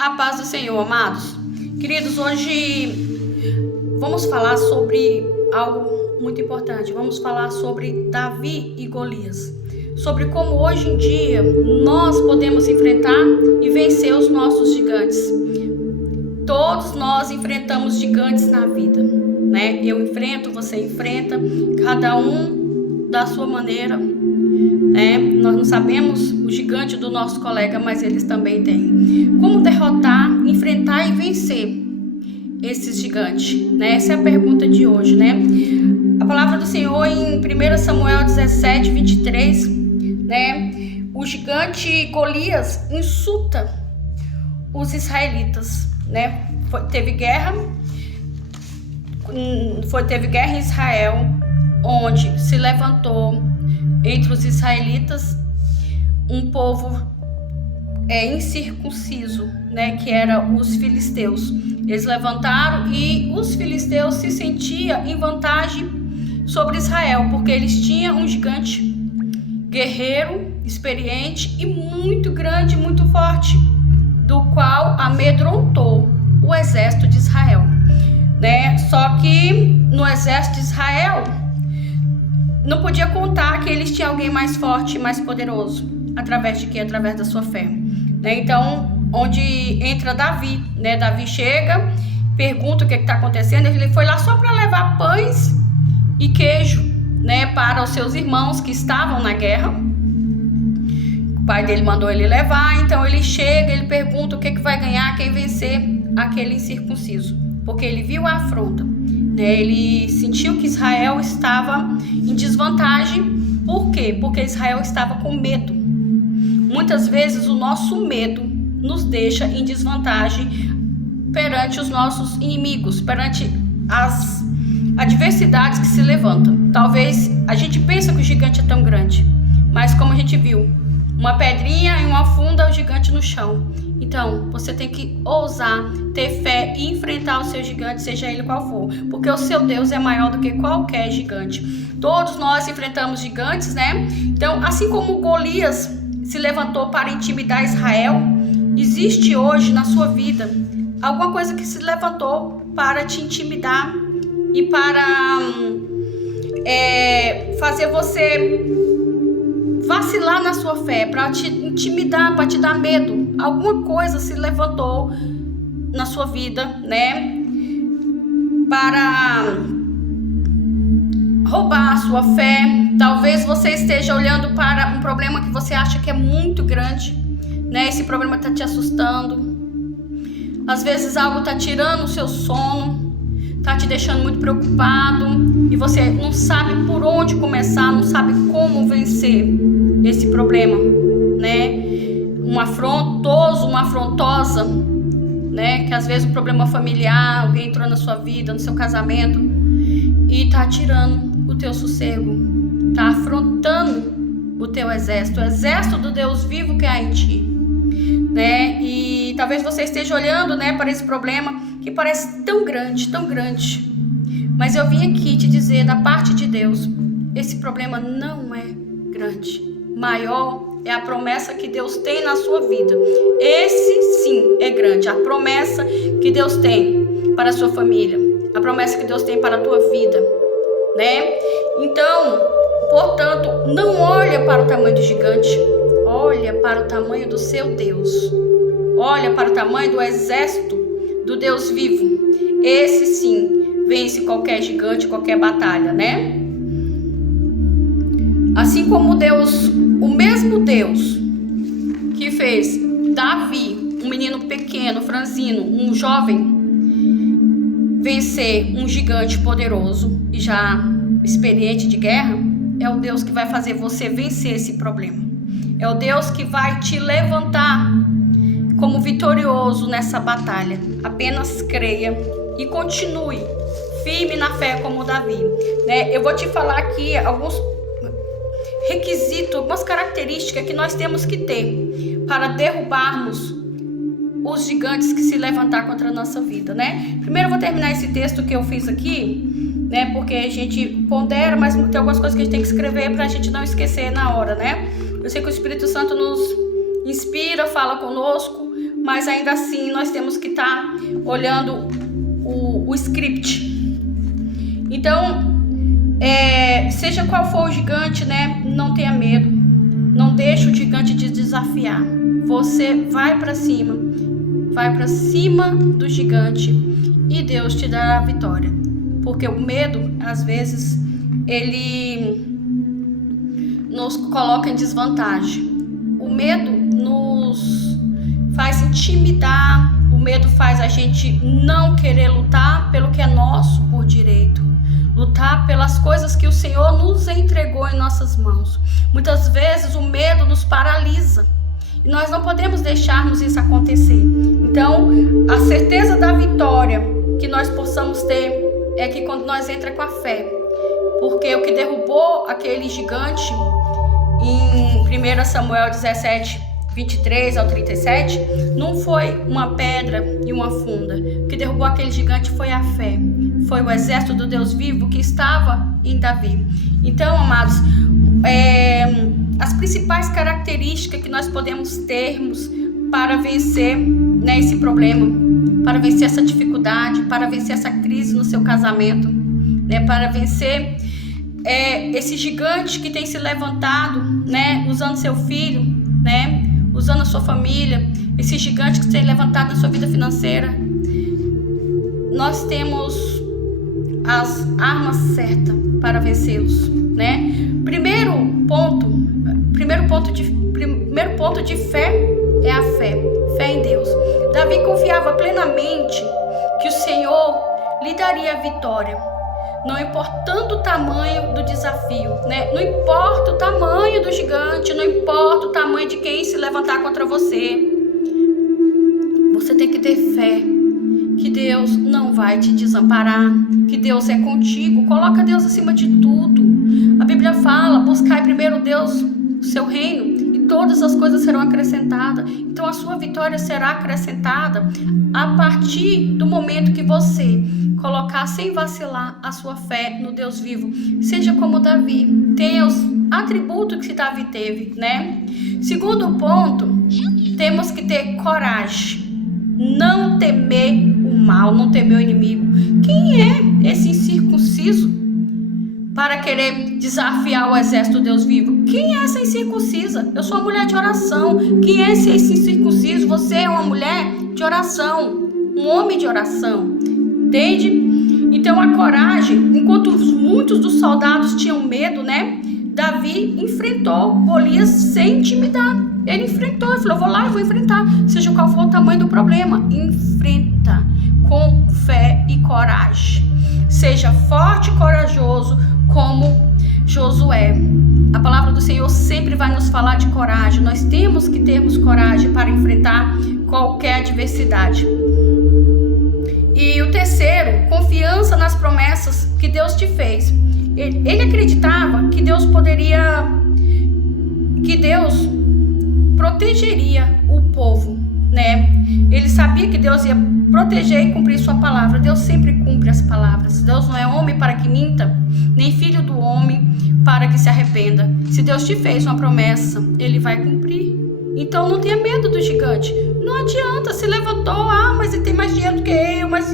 A paz do Senhor, amados. Queridos, hoje vamos falar sobre algo muito importante. Vamos falar sobre Davi e Golias. Sobre como hoje em dia nós podemos enfrentar e vencer os nossos gigantes. Todos nós enfrentamos gigantes na vida, né? Eu enfrento, você enfrenta, cada um da sua maneira, né? Nós não sabemos o gigante do nosso colega, mas eles também têm. Como derrotar, enfrentar e vencer esses gigantes, né? Essa é a pergunta de hoje, né? A palavra do Senhor em 1 Samuel 17, 23, né? O gigante Golias insulta os israelitas, né? Teve guerra em Israel, onde se levantou entre os israelitas um povo incircunciso, né? Que era os filisteus. Eles levantaram e os filisteus se sentiam em vantagem sobre Israel, porque eles tinham um gigante guerreiro, experiente e muito grande, muito forte, do qual amedrontou o exército de Israel, né? Só que no exército de Israel não podia contar que eles tinham alguém mais forte e mais poderoso. Através de quê? Através da sua fé, né? Então, onde entra Davi, né? Davi chega, pergunta o que está acontecendo. Ele foi lá só para levar pães e queijo, né? Para os seus irmãos que estavam na guerra. O pai dele mandou ele levar. Então ele chega, ele pergunta o que vai ganhar quem vencer aquele incircunciso, porque ele viu a afronta, né? Ele sentiu que Israel estava em desvantagem. Por quê? Porque Israel estava com medo. Muitas vezes o nosso medo nos deixa em desvantagem perante os nossos inimigos, perante as adversidades que se levantam. Talvez a gente pense que o gigante é tão grande, mas como a gente viu, uma pedrinha e uma afunda o gigante no chão. Então, você tem que ousar, ter fé e enfrentar o seu gigante, seja ele qual for, porque o seu Deus é maior do que qualquer gigante. Todos nós enfrentamos gigantes, né? Então, assim como Golias se levantou para intimidar Israel, existe hoje na sua vida alguma coisa que se levantou para te intimidar e para fazer você vacilar na sua fé, para te intimidar, para te dar medo. Alguma coisa se levantou na sua vida, né? Para roubar a sua fé. Talvez você esteja olhando para um problema que você acha que é muito grande, né? Esse problema está te assustando. Às vezes algo está tirando o seu sono, está te deixando muito preocupado e você não sabe por onde começar, não sabe como vencer esse problema, né? Um afrontoso, uma afrontosa, né? Que às vezes o problema familiar, alguém entrou na sua vida, no seu casamento e está tirando o teu sossego, está afrontando o teu exército, o exército do Deus vivo que há em ti, né? E talvez você esteja olhando, né, para esse problema que parece tão grande, mas eu vim aqui te dizer da parte de Deus, esse problema não é grande. Maior é a promessa que Deus tem na sua vida. Esse sim é grande, a promessa que Deus tem para a sua família, a promessa que Deus tem para a tua vida, né? Então, portanto, não olha para o tamanho do gigante, olha para o tamanho do seu Deus, olha para o tamanho do exército do Deus vivo. Esse sim vence qualquer gigante, qualquer batalha, né? Assim como Deus, o mesmo Deus que fez Davi, um menino pequeno, franzino, um jovem, vencer um gigante poderoso e já experiente de guerra, é o Deus que vai fazer você vencer esse problema. É o Deus que vai te levantar como vitorioso nessa batalha. Apenas creia e continue firme na fé como Davi, né? Eu vou te falar aqui alguns requisitos, algumas características que nós temos que ter para derrubarmos os gigantes que se levantar contra a nossa vida, né? Primeiro eu vou terminar esse texto que eu fiz aqui, né? Porque a gente pondera, mas tem algumas coisas que a gente tem que escrever para a gente não esquecer na hora, né? Eu sei que o Espírito Santo nos inspira, fala conosco, mas ainda assim nós temos que estar olhando o script. Então, seja qual for o gigante, né, não tenha medo, não deixe o gigante te desafiar. Você vai para cima do gigante e Deus te dará a vitória. Porque o medo, às vezes, ele nos coloca em desvantagem. O medo nos faz intimidar, o medo faz a gente não querer lutar pelo que é nosso por direito, lutar pelas coisas que o Senhor nos entregou em nossas mãos. Muitas vezes o medo nos paralisa e nós não podemos deixarmos isso acontecer. Então, a certeza da vitória que nós possamos ter é que quando nós entramos com a fé, porque o que derrubou aquele gigante em 1 Samuel 17, 23 ao 37, não foi uma pedra e uma funda. O que derrubou aquele gigante foi a fé, foi o exército do Deus vivo que estava em Davi. Então, amados, as principais características que nós podemos termos para vencer, né, esse problema, para vencer essa dificuldade, para vencer essa crise no seu casamento, né, para vencer esse gigante que tem se levantado, né, usando seu filho, né, usando a sua família, esse gigante que tem levantado na sua vida financeira. Nós temos as armas certas para vencê-los, né? Primeiro ponto de fé é a fé em Deus. Davi confiava plenamente que o Senhor lhe daria a vitória, não importando o tamanho do desafio, né? Não importa o tamanho do gigante, não importa o tamanho de quem se levantar contra você. Você tem que ter fé que Deus não vai te desamparar, que Deus é contigo. Coloca Deus acima de tudo. A Bíblia fala: buscai primeiro Deus, o seu reino, e todas as coisas serão acrescentadas. Então a sua vitória será acrescentada a partir do momento que você colocar sem vacilar a sua fé no Deus vivo. Seja como Davi, tenha os atributos que Davi teve, né? Segundo ponto, temos que ter coragem, não temer o mal, não temer o inimigo. Quem é esse incircunciso para querer desafiar o exército do Deus vivo? Quem é essa incircuncisa? Eu sou uma mulher de oração. Quem é esse incircunciso? Você é uma mulher de oração, um homem de oração. Entende? Então a coragem, enquanto muitos dos soldados tinham medo, né? Davi enfrentou Golias sem intimidar. Ele enfrentou, ele falou: vou lá e vou enfrentar, seja qual for o tamanho do problema. Enfrenta com fé e coragem. Seja forte e corajoso como Josué. A palavra do Senhor sempre vai nos falar de coragem. Nós temos que termos coragem para enfrentar qualquer adversidade. E o terceiro, confiança nas promessas que Deus te fez. Ele acreditava que Deus protegeria o povo, né? Ele sabia que Deus ia proteger e cumprir sua palavra. Deus sempre cumpre as palavras. Deus não é homem para que minta, nem filho do homem para que se arrependa. Se Deus te fez uma promessa, Ele vai cumprir. Então não tenha medo do gigante. Não adianta, se levantou, mas ele tem mais dinheiro do que eu, mas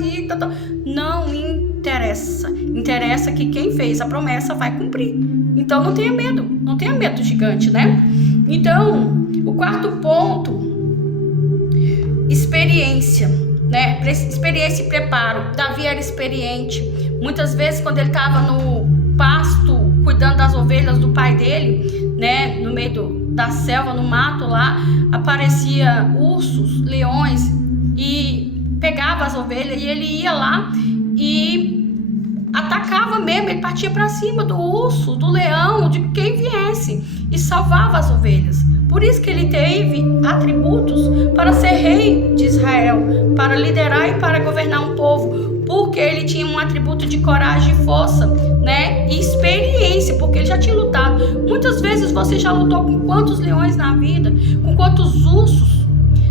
não interessa. Interessa que quem fez a promessa vai cumprir. Então não tenha medo do gigante, né? Então, o quarto ponto, experiência, né? Experiência e preparo. Davi era experiente. Muitas vezes, quando ele estava no pasto, cuidando das ovelhas do pai dele, né? No meio da selva, no mato lá, aparecia ursos, leões, e pegava as ovelhas, e ele ia lá e atacava mesmo. Ele partia para cima do urso, do leão, de quem viesse, e salvava as ovelhas. Por isso que ele teve atributos para ser rei de Israel, para liderar e para governar um povo, porque ele tinha um atributo de coragem e força, né? E experiência, porque ele já tinha lutado. Muitas vezes você já lutou com quantos leões na vida, com quantos ursos,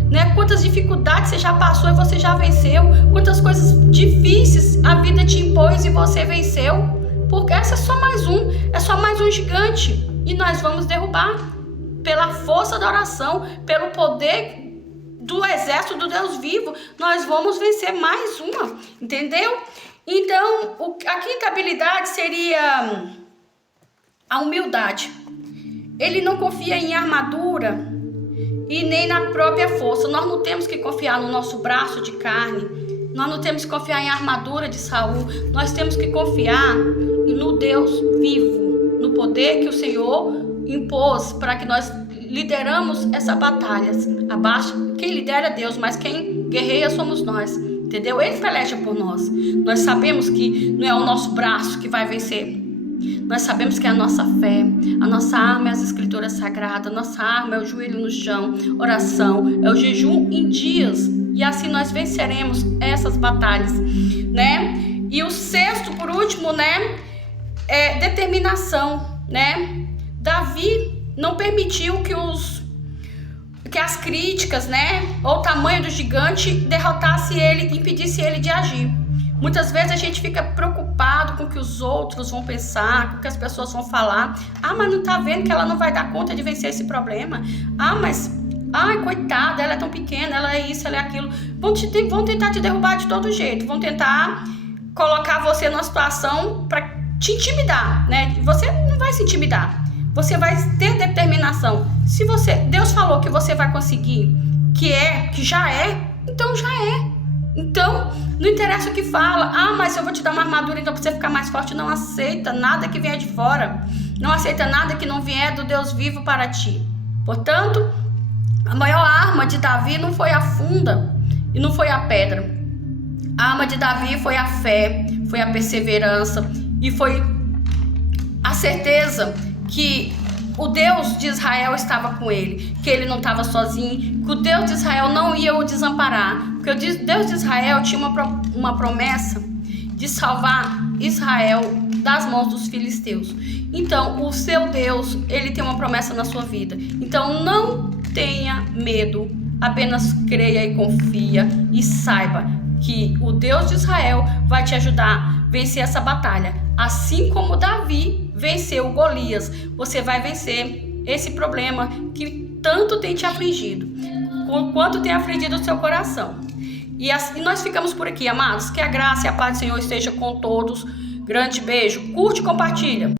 né? Quantas dificuldades você já passou e você já venceu, quantas coisas difíceis a vida te impôs e você venceu, porque essa é só mais um gigante, e nós vamos derrubar pela força da oração, pelo poder do exército do Deus vivo, nós vamos vencer mais uma, entendeu? Então, a quinta habilidade seria a humildade. Ele não confia em armadura e nem na própria força. Nós não temos que confiar no nosso braço de carne, nós não temos que confiar em armadura de Saul, nós temos que confiar no Deus vivo, no poder que o Senhor impôs para que nós lideramos essa batalha. Abaixo, quem lidera é Deus, mas quem guerreia somos nós, entendeu? Ele peleja por nós. Nós sabemos que não é o nosso braço que vai vencer. Nós sabemos que é a nossa fé, a nossa arma é as escrituras sagradas, a nossa arma é o joelho no chão, oração, é o jejum em dias, e assim nós venceremos essas batalhas, né? E o sexto, por último, né, é determinação, né? Davi não permitiu que as críticas, né, ou o tamanho do gigante derrotasse ele, impedisse ele de agir. Muitas vezes a gente fica preocupado com o que os outros vão pensar, com o que as pessoas vão falar. Mas não tá vendo que ela não vai dar conta de vencer esse problema? Coitada, ela é tão pequena, ela é isso, ela é aquilo. Vão tentar te derrubar de todo jeito, vão tentar colocar você numa situação para te intimidar, né? Você não vai se intimidar, você vai ter determinação. Se Deus falou que você vai conseguir, que já é, então já é. Então, não interessa o que fala. Mas eu vou te dar uma armadura então pra você ficar mais forte. Não aceita nada que venha de fora. Não aceita nada que não vier do Deus vivo para ti. Portanto, a maior arma de Davi não foi a funda e não foi a pedra. A arma de Davi foi a fé, foi a perseverança e foi a certeza que o Deus de Israel estava com ele, que ele não estava sozinho, que o Deus de Israel não ia o desamparar, porque o Deus de Israel tinha uma promessa de salvar Israel das mãos dos filisteus. Então, o seu Deus, ele tem uma promessa na sua vida. Então, não tenha medo, apenas creia e confia e saiba que o Deus de Israel vai te ajudar a vencer essa batalha. Assim como Davi venceu Golias, você vai vencer esse problema que tanto tem te afligido, quanto tem afligido o seu coração. E nós ficamos por aqui, amados. Que a graça e a paz do Senhor esteja com todos. Grande beijo. Curte e compartilha.